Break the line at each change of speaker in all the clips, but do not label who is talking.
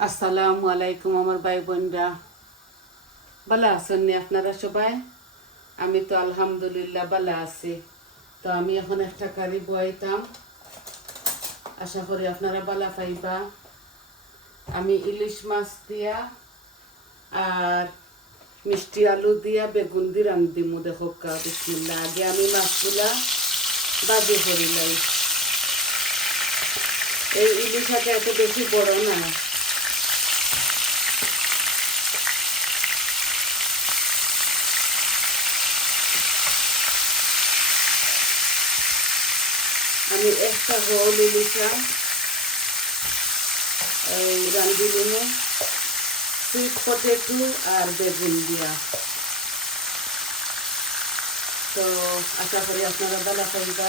আসসালামু আলাইকুম আমার ভাই বোনরা। ভালো আছেন নি আপনারা সবাই? আমি তো আলহামদুলিল্লাহ ভালো আছি। তো আমি এখন একটা কারি বয়াইতাম আশা করি আপনারা ভালো পাইবা। আমি ইলিশ মাছ দিয়া আর মিষ্টি আলু দিয়া বেগুন দিয়ে রান্ধিমু দেখো কা বিসমিল্লা আগে আমি মাছগুলা বাজি করিলাই এই ইলিশ এত বেশি বড় না আমি একটা রোল ইলিশাম এই রান্ধিলিনে সুইট পটেটো আর বেগুন দিয়া তো আশা করি আপনারা ভালো পাইবা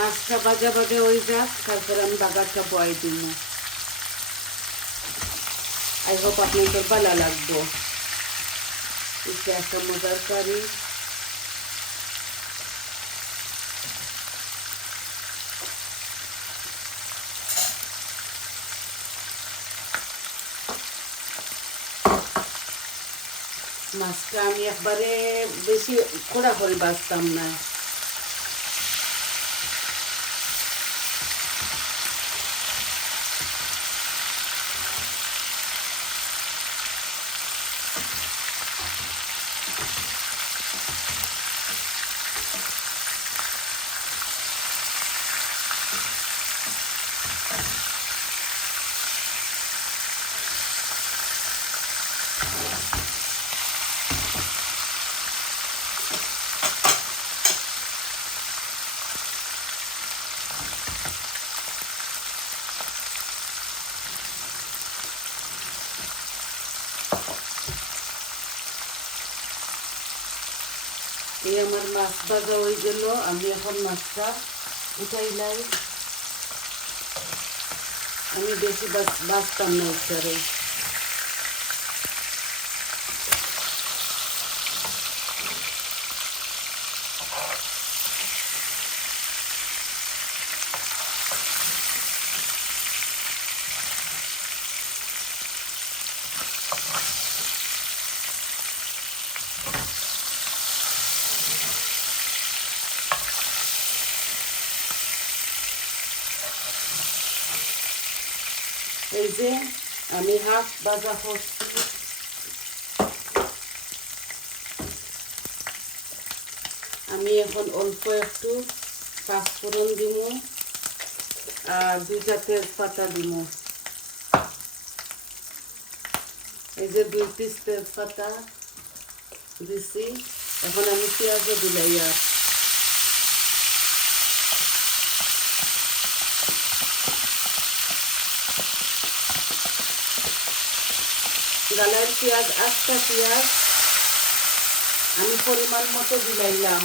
মাছটা বাজা বাজা হয়ে যাক, তারপরে আমি বাগারটা বয় দিব। আই হোপ আপনাদের ভালো লাগবো। একটা মজার কারি মাছটা আমি একবারে বেশি কড়া করে বাঁচতাম না। মাছ ভাজা হয়ে গেল আমি এখন মাছটা উঠাইলাই আমি বেশি বাস- বাঁচতাম না উত্তরে যে আমি হাফ ভাজা করছি আমি এখন অল্প একটু পাঁচফোড়ন দিব আর দুইটা তেজপাতা দিব এই যে দুই পিস তেজপাতা দিছি, এখন আমি পেঁয়াজও দিলাই আর গালার পেঁয়াজ, আস্তা পেঁয়াজ আমি পরিমাণ মতো দিলাইলাম।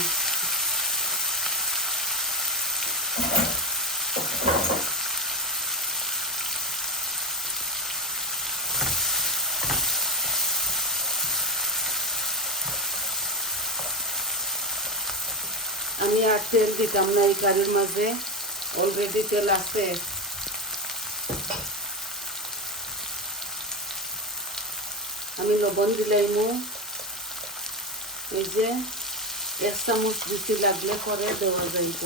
আমি আর তেল দিতাম না এই কারির মাঝে। অলরেডি তেল আছে। আমি লবণ দিলাইমু এই যে এক চামচ বেশি লাগলে পরে দেওয়া যাইব।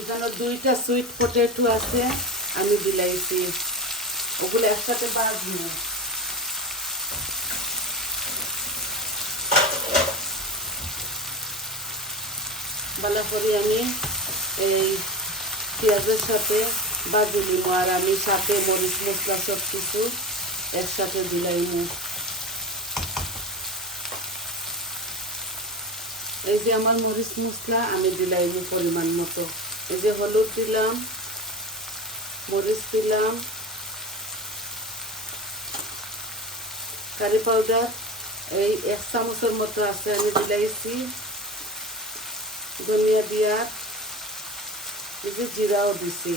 এখানে দুইটা সুইট পটেটো আছে, আমি দিলাইছি। ওগুলো একসাথে বাজবো। ভালো করে আমি এই পেঁয়াজের সাথে বাজি নিব আর আমি সাথে, মরিচ মশলা সব কিছু একসাথে দিলাই দিলাইমু এই যে আমার মরিচ মশলা আমি দিলাইমু পরিমাণ মতো। এই যে হলুদ দিলাম, মরিচ দিলাম, কারি পাউডার, এই এক চামচের মতো আছে আমি দিলাইছি। ধনিয়া দিয়ার যে জিরাও দিছি।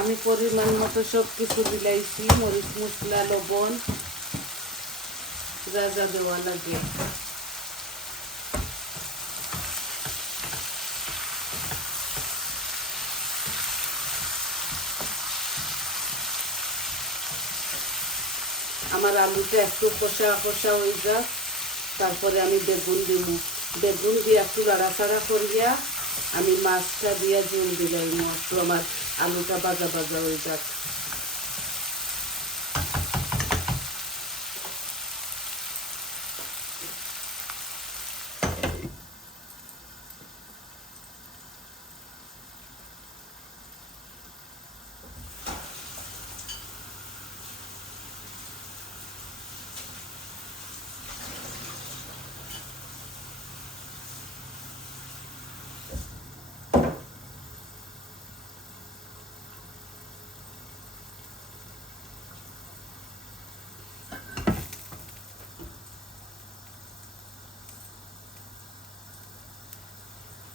আমি পরিমাণ মতো সব কিছু দিলাইছি মরিচ মশলা লবণ, যা যা দেওয়া লাগে। আমার আলুটা একটু কষা কষা হয়ে যাক, তারপরে আমি বেগুন দিব বেগুন দিয়ে একটু লাড়াচাড়া করিয়া আমি মাছটা দিয়ে জল দিলাম একটু আমার আলুটা বাজা বাজা হয়ে যাক।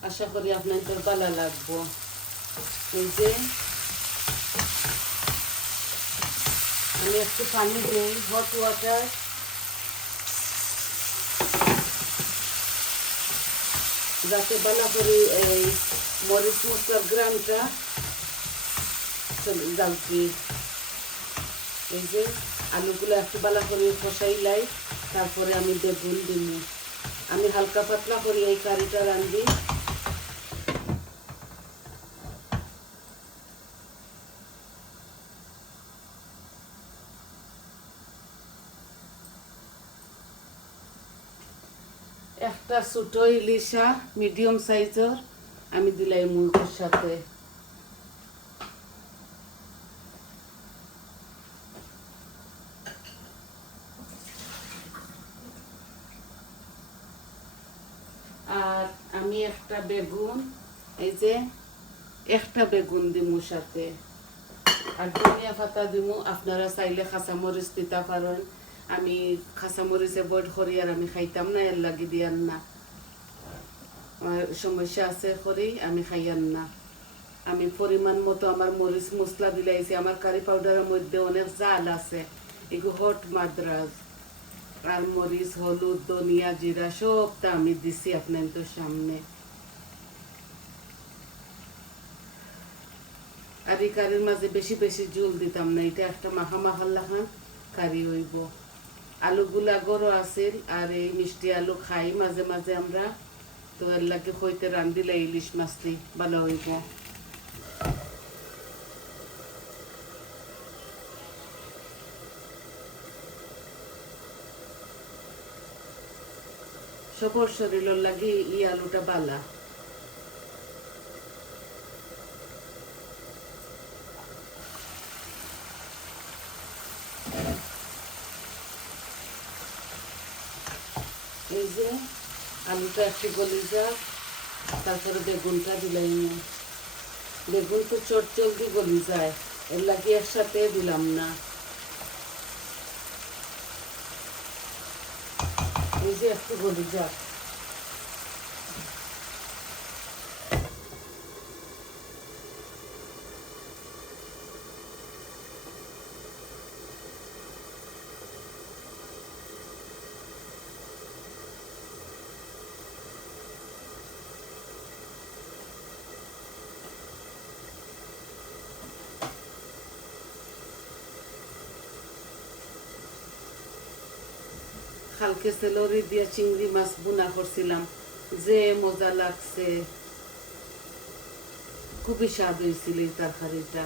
আশা করি আপনাদের ভালো লাগবো। এই যে, আমি একটু পানি দিই হট ওয়াটার যাতে ভালো করে এই মরিচ মশলার গ্রামটা যাচ্ছি এই যে, আলুগুলো একটু ভালো করে কষাইলাই তারপরে আমি বেগুন দিব আমি হালকা পাতলা করি এই কারিটা রান্ধি। একটা ছোট ইলিশা মিডিয়াম সাইজের আমি দিলাই মুরগির সাথে। আর আমি একটা বেগুন, এই যে একটা বেগুন দিমু সাথে। আর ধনিয়া পাতা দিমু, আপনারা চাইলে কাঁচামরিচ দিতে পারেন। আমি কাঁচামরিচে বড করি আর আমি খাইতাম না, এর লাগি দিয়ান না। আমার সমস্যা আছে করি আমি খাইয়ান না। আমি পরিমাণ মতো আমার মরিচ মশলা দিলাইছি, আমার কারি পাউডারের মধ্যে অনেক জাল আছে এগুলো হট মাদ্রাজ। আর মরিচ, হলুদ, ধনিয়া, জিরা, সবটা আমি দিছি আপনাদের সামনে। আর এই কারির মাঝে বেশি বেশি জল দিতাম না, এটা একটা মাখা মাখার লাখান কারি হইব। আলুগুলা গরো আছিল আর এই মিষ্টি আলু খাই মাঝে মাঝে আমরা। তো এর লাগে হইতে রান্ধিলে ইলিশ মাছটি ভালো হইব। সবর শরীরের লাগে ই আলুটা বালা এই যে আলুটা একটু গলি যাক তারপরে বেগুনটা দিলাই না বেগুন তো চট জলদি গলি যায়, এর লাগে একসাথে দিলাম না। এই যে একটু গলি যাক। কালকে সেলরি দিয়া চিংড়ি মাছ বুনা করছিলাম। যে মজা লাগছে। খুবই স্বাদ হয়েছিল এই তরকারিটা।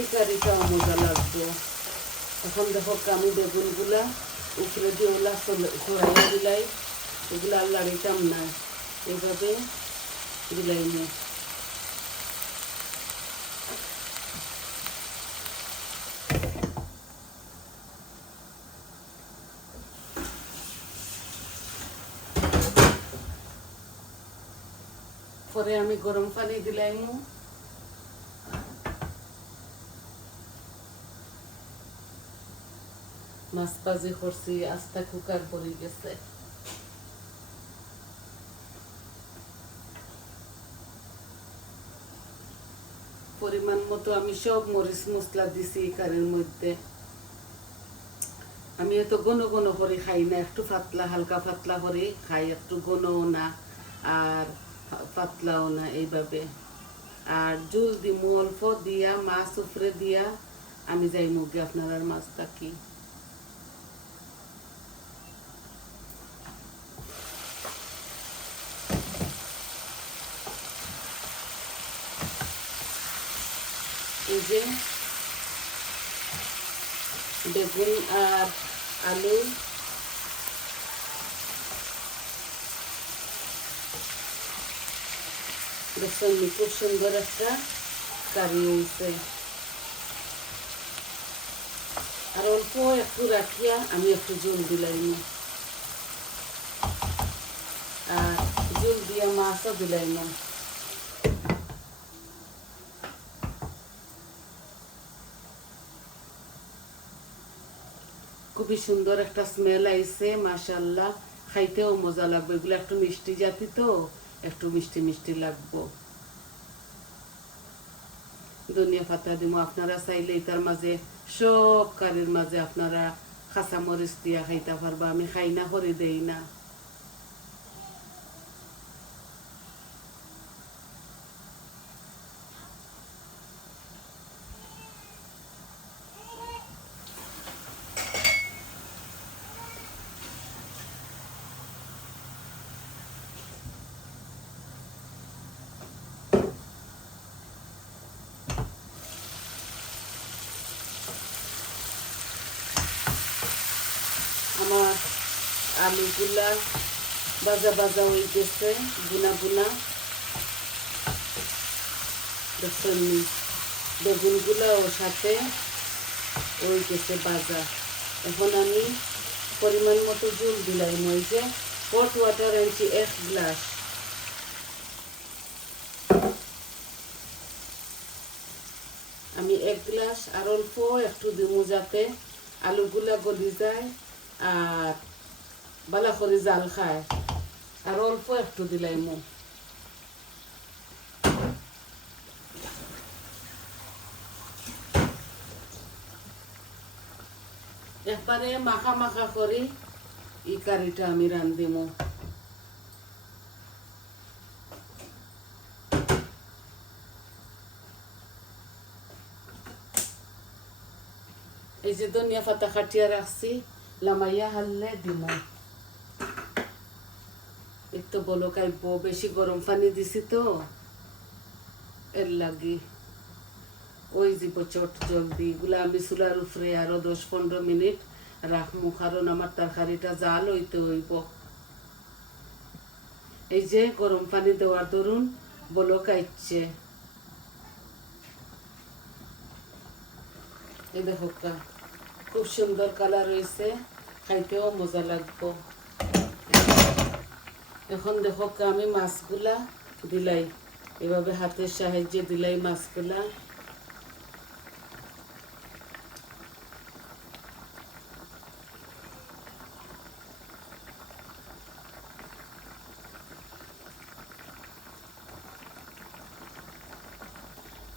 এই কারিটাও মজা লাগতো। এখন দেখো বেগুনগুলা উপরে দিয়ে দিলাই। এগুলো আর লাড়িতাম না দিলাই পরে আমি গরম পানি দিলাইমু। মাছ ভাজি করছি আস্তা কুকার পরে গেছে পরিমাণ মতো আমি সব মরিচ মশলা দিছি কারের মধ্যে আমি এত ঘন ঘন করে খাই না একটু পাতলা হালকা পাতলা করে খাই একটু ঘনও না আর পাতলাও না এইভাবে আর জুল দিমু অল্প দিয়া মাছ উপরে দিয়া আমি যাই মুগে আপনার মাছ থাকি এই যে বেগুন আর আলু খুব সুন্দর একটা কারি হয়েছে। আর অল্প একটু রাখিয়া আমি একটু জল দিলাইনি আর জল দিয়া মাছও দিলাইলাম খুবই সুন্দর একটা স্মেল আইছে মাশাল্লাহ খাইতেও মজা লাগবে। এগুলো একটু মিষ্টি জাতি তো, একটু মিষ্টি মিষ্টি লাগবো। ধনিয়া পাতা দিব আপনারা চাইলে এটার মাঝে, সব কারির মাঝে আপনারা খাসা মরিচ দিয়া খাইতে পারবা। আমি খাই না, করে দেই না আমার আলুগুলা বাজা বাজা হয়ে গেছে বুনা বুনা দেখছেন? বেগুনগুলা ওর সাথে ওই গেছে বাজা এখন আমি পরিমাণ মতো জল দিলাম ওই যে হট ওয়াটার আনছি এক গ্লাস আমি এক গ্লাস আর অল্প একটু দিব যাতে আলুগুলা গলি যায় আর বালা করে জাল খায় আর অল্প একটু দিলাই মো একবারে মাখা মাখা করি ই কারিটা আমি রান্ধিমু এই যে ধনিয়া পাতা খাটিয়া রাখছি লামাইয়া হাললে দিম একটু বলো কাইব বেশি গরম পানি দিছি তো। এর লাগি ওই যাব চট জলদি, এগুলা আমি চুলার উপরে আরও দশ পনেরো মিনিট রাখমু, কারণ আমার তরকারিটা জাল হইতে হইব। এই যে গরম পানি দেওয়ার দরুন বলো কাইচ্ছে এই দেখো খুব সুন্দর কালার হয়েছে খাইতেও মজা লাগবো। এখন দেখো আমি মাছগুলা দিলাই। এভাবে হাতের সাহায্যে দিলাই মাছগুলা।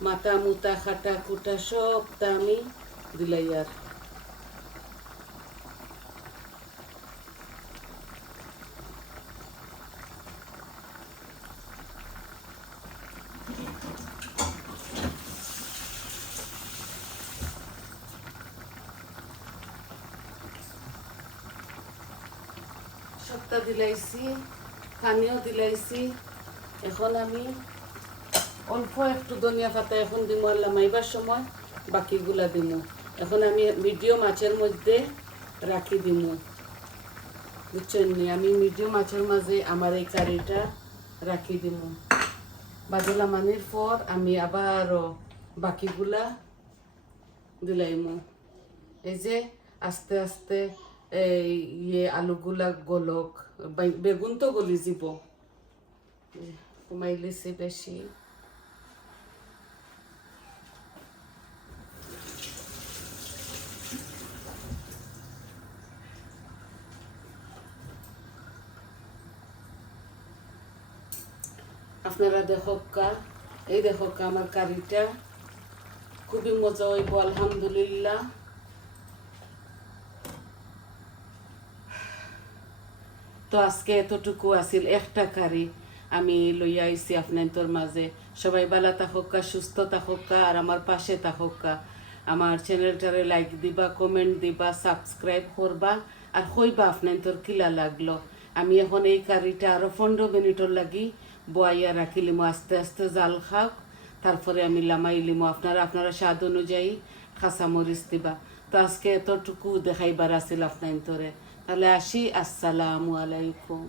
মাথা মুতা খাটা কুটা সবটা আমি দিলাই আর সবটা দিলাইছি পানিও দিলাইছি। এখন আমি অল্প একটু ধনিয়া পাতা এখন দিব আল্লাহ মাইবার সময়, বাকিগুলা দিব এখন আমি মিডিয়াম মাছের মধ্যে রাখি দিব বুঝছেন? আমি মিডিয়াম মাছের মাঝে আমার এই কারিটা রাখি দিব বাজলা মানির পর আমি আবারও বাকিগুলা দিলাইমু। এই যে আস্তে আস্তে এই ইয়ে আলুগুলা গলক বেগুন তো গলি যাব কমাই বেশি। আপনারা দেখো কা, এই দেখো কা আমার কারিটা। খুবই মজা হইব, আলহামদুলিল্লাহ। তো আজকে এতটুকু আছিল একটা কারি। আমি লইয়া আইছি আপনার মাঝে। সবাই বালা থাকা সুস্থ থাকা আর আমার পাশে থাকা আমার চ্যানেলটারে লাইক দিবা কমেন্ট দিবা সাবস্ক্রাইব করবা, আর হইবা আপনার তোর কিলা লাগল। আমি এখন এই কারিটা আরও পনেরো মিনিটর লাগি, বয়াইয়া রাখিলিম আস্তে আস্তে জাল খাওক। তারপরে আমি লামাইলিম আপনারা আপনারা স্বাদ অনুযায়ী খাসা মরিচ দিবা। তো আজকে এতটুকু দেখাইবার আছিল আপনার তাহলে আসি আসসালামু আলাইকুম